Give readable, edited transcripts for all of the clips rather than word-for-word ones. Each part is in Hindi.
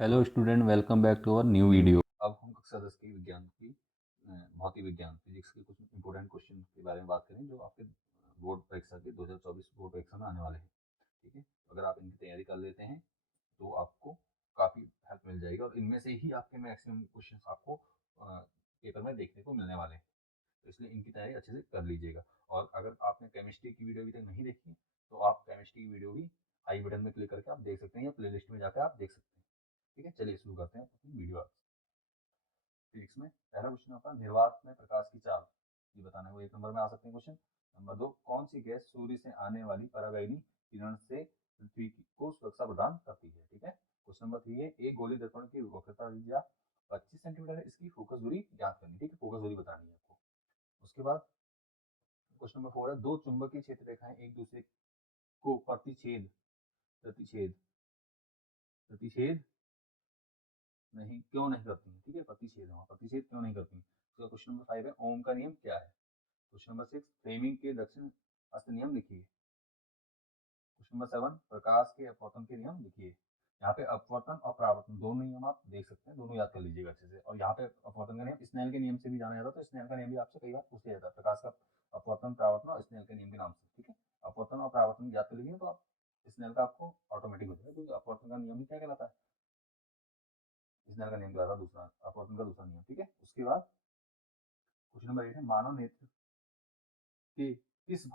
Hello student, welcome back to our new video. अब हम कक्षा 10 की विज्ञान की भौतिक विज्ञान फिजिक्स के कुछ इंपॉर्टेंट क्वेश्चन के बारे में बात करें जो आपके बोर्ड परीक्षा के 2024 बोर्ड परीक्षा में आने वाले हैं। ठीक है, अगर आप इनकी तैयारी कर लेते हैं तो आपको काफ़ी हेल्प मिल जाएगी और इनमें से ही आपके मैक्सिमम क्वेश्चन आपको पेपर में देखने को मिलने वाले हैं। तो इसलिए इनकी तैयारी अच्छे से कर लीजिएगा। और अगर आपने केमिस्ट्री की वीडियो अभी तक नहीं देखी तो आप केमिस्ट्री की वीडियो भी आई बटन में क्लिक करके आप देख सकते हैं या प्लेलिस्ट में जाकर आप देख सकते हैं। ठीक है, चलिए शुरू करते हैं अपनी वीडियो। फिजिक्स में पहला क्वेश्चन आपका, निर्वात में प्रकाश की चाल ये बताना है। वो 1 नंबर में आ सकते हैं क्वेश्चन। नंबर 2, कौन सी गैस सूर्य से आने वाली पराबैंगनी किरण से पृथ्वी को सुरक्षा प्रदान करती है। ठीक है। क्वेश्चन नंबर 3 है, एक गोली दर्पण की वक्रता या 25 सेंटीमीटर है, इसकी फोकस दूरी ज्ञात करनी। ठीक है, फोकस दूरी बतानी है आपको। उसके बाद क्वेश्चन नंबर 4 है, दो चुंबकीय क्षेत्र रेखाएं एक दूसरे को प्रतिच्छेद प्रतिच्छेद प्रतिच्छेद नहीं क्यों नहीं करती है। ठीक है, प्रतिच्छेद क्यों नहीं करती। तो क्वेश्चन नंबर 5 है, ओम का नियम क्या है। क्वेश्चन नंबर 6, फ्लेमिंग के दक्षिण हस्त नियम लिखिए। क्वेश्चन नंबर 7, प्रकाश के अपवर्तन के नियम लिखिए। यहाँ पे अपवर्तन और परावर्तन दोनों नियम आप देख सकते हैं, दोनों याद कर लीजिएगा अच्छे से। और यहाँ पे अपवर्तन का नियम स्नेल के नियम से भी जाना जाता है, तो स्नेल का नियम भी आपसे कई बार पूछा जाता है, प्रकाश का अपवर्तन, परावर्तन और स्नेल के नियम के नाम से। ठीक है, अपवर्तन और परावर्तन याद कर लीजिए तो आप स्नेल का आपको ऑटोमेटिक हो जाएगा, क्योंकि अपवर्तन का नियम ही क्या कहलाता है, स्नेल का नियम कहलाता है दूसरा, अपवर्तन का दूसरा नियम। ठीक है। उसके बाद क्वेश्चन नंबर 8 है, मानव नेत्र के किस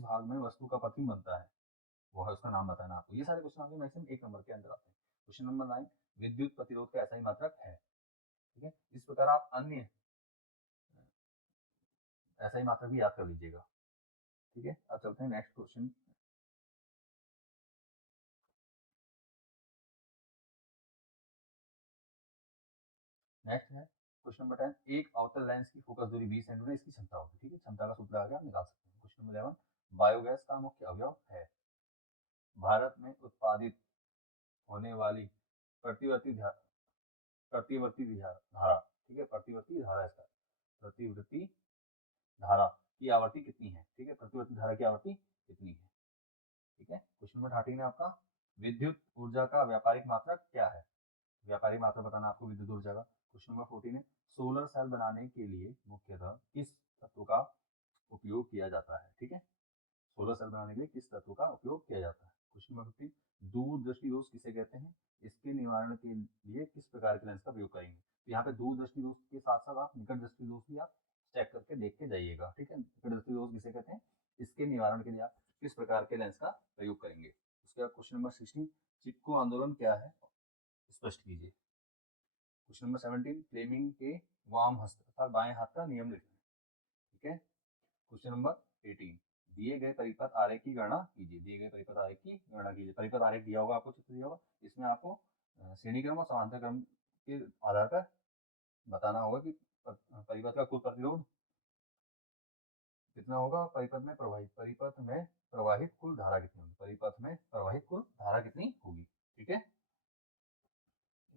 भाग में वस्तु का प्रतिबिंब बनता है, वो है उसका नाम बताना आपको। ये सारे क्वेश्चन आपके मैक्सिमम 1 नंबर के अंदर आते हैं। क्वेश्चन नंबर 9, विद्युत प्रतिरोध का ऐसा ही मात्रक है। ठीक है, इस प्रकार आप अन्य ऐसा ही मात्रक भी याद कर लीजिएगा। ठीक है, अब चलते हैं नेक्स्ट क्वेश्चन। नेक्स्ट है क्वेश्चन नंबर 10, एक अवतल लेंस की फोकस दूरी 20 सेंटीमीटर इसकी क्षमता होगी। ठीक है, क्षमता का सूत्र आगे आप निकाल सकते हैं। क्वेश्चन नंबर 11, बायोगैस का मुख्य अवयव है। भारत में उत्पादित होने वाली प्रतिवर्ती धारा। ठीक है, प्रतिवर्ती धारा, इसका प्रतिवर्ती धारा की आवृत्ति कितनी है। ठीक है, प्रतिवर्ती धारा की आवृत्ति कितनी है। ठीक है। क्वेश्चन नंबर 13 है आपका, विद्युत ऊर्जा का व्यापारिक मात्रक क्या है। व्यापारिक मात्रक बताना आपको विद्युत ऊर्जा का। क्वेश्चन नंबर 14 है, सोलर सेल बनाने के लिए मुख्यतः किस तत्व का उपयोग किया जाता है। ठीक है, सोलर सेल बनाने के लिए किस तत्व का उपयोग किया जाता है। क्वेश्चन नंबर 15, दूरदृष्टि दोष किसे कहते हैं, इसके निवारण के लिए किस प्रकार के लेंस का प्रयोग करेंगे। तो यहाँ पे दूरदृष्टि दोष के साथ साथ आप निकट दृष्टि दोष भी आप चेक करके देख के जाइएगा। ठीक है, निकट दृष्टि दोष किसे कहते हैं, इसके निवारण के लिए आप किस प्रकार के लेंस का प्रयोग करेंगे। उसके बाद क्वेश्चन नंबर 16, चिपको आंदोलन क्या है, स्पष्ट कीजिए। क्वेश्चन नंबर 17, फ्लेमिंग के वाम हस्त अर्थात बाएं हाथ का नियम लिखना है। ठीक है। क्वेश्चन नंबर 18, दिए गए परिपथ आरेख की गणना कीजिए। दिए गए परिपथ आरेख की गणना कीजिए। परिपथ आरेख दिया होगा आपको, चित्र दिया होगा, इसमें आपको श्रेणी क्रम और समांतर क्रम के आधार पर बताना होगा कि परिपथ का कुल प्रतिरोध कितना होगा, परिपथ में प्रवाहित कुल धारा कितनी होगी, परिपथ में प्रवाहित कुल धारा कितनी होगी। ठीक है,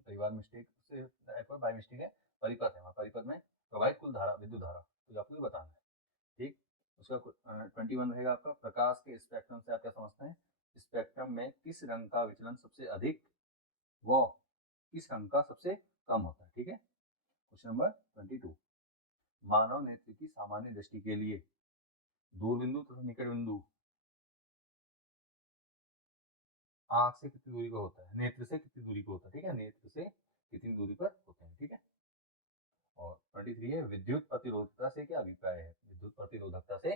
कई बार मिस्टेक से बाय मिस्टेक है, परिपथ है, परिपथ में प्रवाहित कुल धारा, विद्युत धारा, तो आपको ये बताना है। ठीक। उसका 21 रहेगा आपका, प्रकाश के स्पेक्ट्रम से आप क्या समझते हैं, स्पेक्ट्रम में किस रंग का विचलन सबसे अधिक व किस रंग का सबसे कम होता है। ठीक है। क्वेश्चन नंबर 22, मानव नेत्र की सामान्य दृष्टि के लिए दूर बिंदु तथा निकट बिंदु आंख से कितनी दूरी पर होता है, नेत्र से कितनी दूरी पर होता है। ठीक है, नेत्र से कितनी दूरी पर होते हैं। ठीक है। और 23 है, विद्युत प्रतिरोधकता से क्या अभिप्राय है, विद्युत प्रतिरोधकता से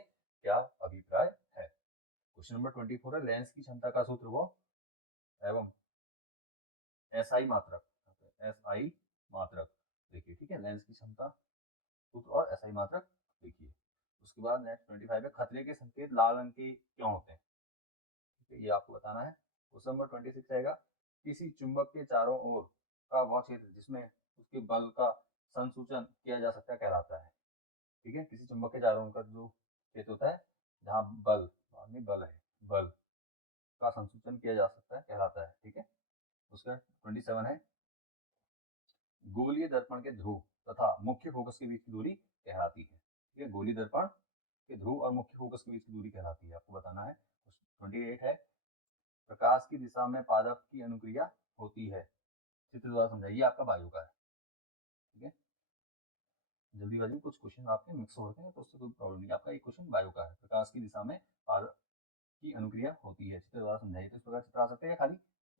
क्या अभिप्राय है। क्वेश्चन नंबर 24 है, लेंस की क्षमता का सूत्र वो एवं एसआई मात्रक, एसआई मात्रक देखिए। ठीक है, लेंस की क्षमता सूत्र और एसआई मात्रक देखिए। उसके बाद नेक्स्ट 25 है, खतरे के संकेत लाल रंग के क्यों होते हैं। ठीक है, ये आपको बताना है। क्वेश्चन नंबर 26 रहेगा, किसी चुंबक के चारों ओर का वह क्षेत्र जिसमें उसके बल का संसूचन किया जा सकता है कहलाता है। ठीक है, किसी चुंबक के चारों ओर का जो क्षेत्र होता है जहाँ बल का संसूचन किया जा सकता है कहलाता है। ठीक है। उसका 27 है, गोलीय दर्पण के ध्रुव तथा मुख्य फोकस के बीच की दूरी कहलाती है। ठीक है, गोलीय दर्पण के ध्रुव और मुख्य फोकस के बीच की दूरी कहलाती है, आपको बताना है। 28 है, प्रकाश की दिशा में पादप की अनुक्रिया होती है, चित्र द्वारा समझाइए। आपका बायो का है, ठीक है। जल्दीबाजी में कुछ क्वेश्चन आपके मिक्स हो रहे हैं तो उससे कोई प्रॉब्लम नहीं। आपका एक क्वेश्चन बायो का है। प्रकाश की दिशा में पारक की अनुक्रिया होती है, चित्र द्वारा समझाइए। तो इस प्रकार चित्र आ सकते हैं, खाली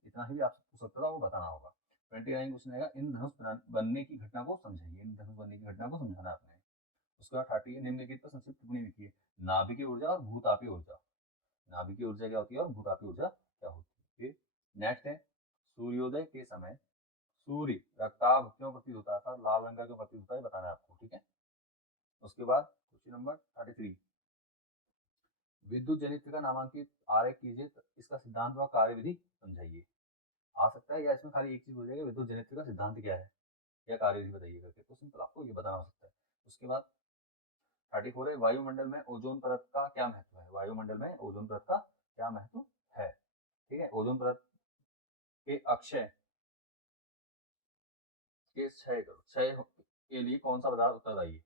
इतना ही भी आपसे पूछ सकता था, वो बताना होगा। 29 क्वेश्चन आएगा, इन धनुष बनने की घटना को समझाइए। इन धनुष बनने की घटना को समझाना है आपने। उसके बाद 30 निम्नलिखित पर संक्षिप्त टिप्पणी लिखिए। नाभिकीय ऊर्जा और भूतापीय ऊर्जा। नाभिकीय ऊर्जा क्या होती है और भूतापीय ऊर्जा क्या होती है। फिर नेक्स्ट है, सूर्योदय के समय सूर्य रक्ताभ क्यों प्रतीत होता था, लाल रंग का क्यों प्रतीत होता है, बताना है आपको, ठीक है। उसके बाद क्वेश्चन नंबर 33, विद्युत जनित्र का नामांकित आरेख कीजिए, इसका सिद्धांत व कार्यविधि समझाइए। आ सकता है, या इसमें खाली एक चीज हो जाएगा, विद्युत जनित्र का सिद्धांत क्या है या कार्यविधि बताइए करके, तो सिंपल आपको ये बताना हो सकता है। उसके बाद 34 है, वायुमंडल में ओजोन परत का क्या महत्व है। वायुमंडल में ओजोन परत का क्या महत्व है, ठीक है। ओजोन परत के अक्षय के क्षय के लिए कौन सा पदार्थ उत्तरदायी है,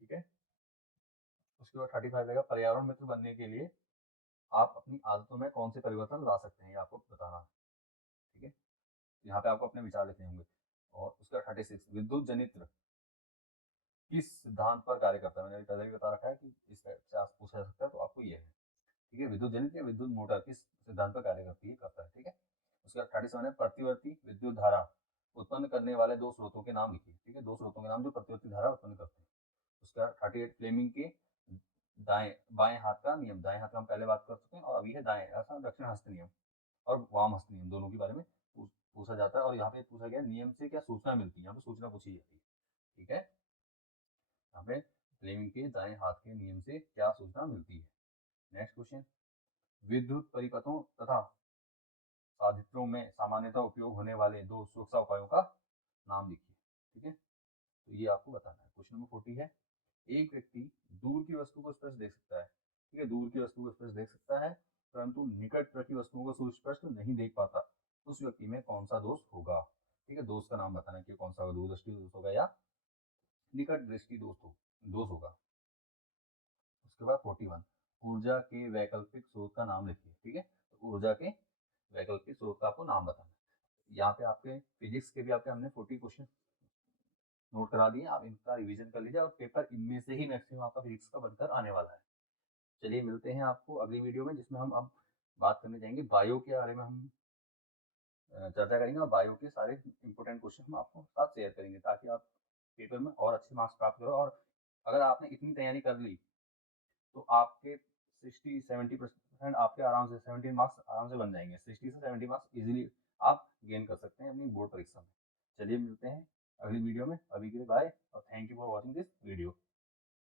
ठीक है। उसके बाद 35 रहेगा, पर्यावरण मित्र बनने के लिए आप अपनी आदतों में कौन से परिवर्तन ला सकते हैं, ये आपको बताना है, ठीक है। यहाँ पे आपको अपने विचार लिखने होंगे। और उसका 36, विद्युत जनित्र किस सिद्धांत पर कार्य करता है। मैंने पहले भी बता रखा है कि इस टाइप से आप पूछा जा सकता है, तो आपको ये है, ठीक है। विद्युत जनित्र या विद्युत मोटर किस सिद्धांत पर कार्य करती है, करता है, ठीक है। उसके बाद 37 है, प्रतिवर्ती विद्युत धारा उत्पन्न करने वाले दो स्रोतों के नाम लिखिए, ठीक है। दो स्रोतों के नाम जो प्रतिवर्ती धारा उत्पन्न करते हैं। उसके बाद 38, फ्लेमिंग के दाएं बाएं हाथ का नियम। दाएं हाथ का हम पहले बात कर चुके हैं, और अभी है दाएं ऐसा दक्षिण हस्त नियम और वाम हस्त नियम, दोनों के बारे में पूछा जाता है। और यहाँ पे पूछा गया नियम से क्या सूचना मिलती है, यहाँ पे सूचना पूछी जाती है, ठीक है। यहाँ पे फ्लेमिंग के दाएं हाथ के नियम से क्या सूचना मिलती है। नेक्स्ट क्वेश्चन, विद्युत परिपथों तथा साधित्रों में सामान्यतः उपयोग होने वाले दो सुरक्षा उपायों का नाम लिखिए, ठीक है। तो ये आपको बताना है। क्वेश्चन नंबर 40 है, एक व्यक्ति दूर की वस्तु को स्पष्ट देख सकता है, ठीक है। दूर की वस्तु को स्पष्ट देख सकता है, परंतु निकट की वस्तुओं को सुस्पष्ट नहीं देख पाता, उस व्यक्ति में कौन सा दोष होगा, ठीक है। दोष का नाम बताना है कि कौन सा दूरदृष्टि दोष होगा या निकट दृष्टि दोष होगा। उसके बाद 41, ऊर्जा के वैकल्पिक स्रोत का नाम लिखिए, ठीक है। तो ऊर्जा के वैकल्पिक स्रोत का आपको नाम बताना है। यहाँ पे आपके फिजिक्स के भी आपके हमने 40 क्वेश्चन नोट करा दिए, आप इनका रिवीजन कर लीजिए, और पेपर इनमें से ही मैक्सिमम आपका फिजिक्स का बनकर आने वाला है। चलिए मिलते हैं आपको अगली वीडियो में, जिसमें हम अब बात करने जाएंगे बायो के बारे में, हम चर्चा करेंगे, और बायो के सारे इंपॉर्टेंट क्वेश्चन हम आपको साथ शेयर करेंगे, ताकि आप पेपर में और अच्छे मार्क्स प्राप्त करो। और अगर आपने इतनी तैयारी कर ली तो आपके 60-70% आपके आराम से 17 मार्क्स आराम से बन जाएंगे। 60 से 70 मार्क्स इजीली आप गेन कर सकते हैं अपनी बोर्ड परीक्षा में। चलिए मिलते हैं अगली वीडियो में, अभी के लिए बाय।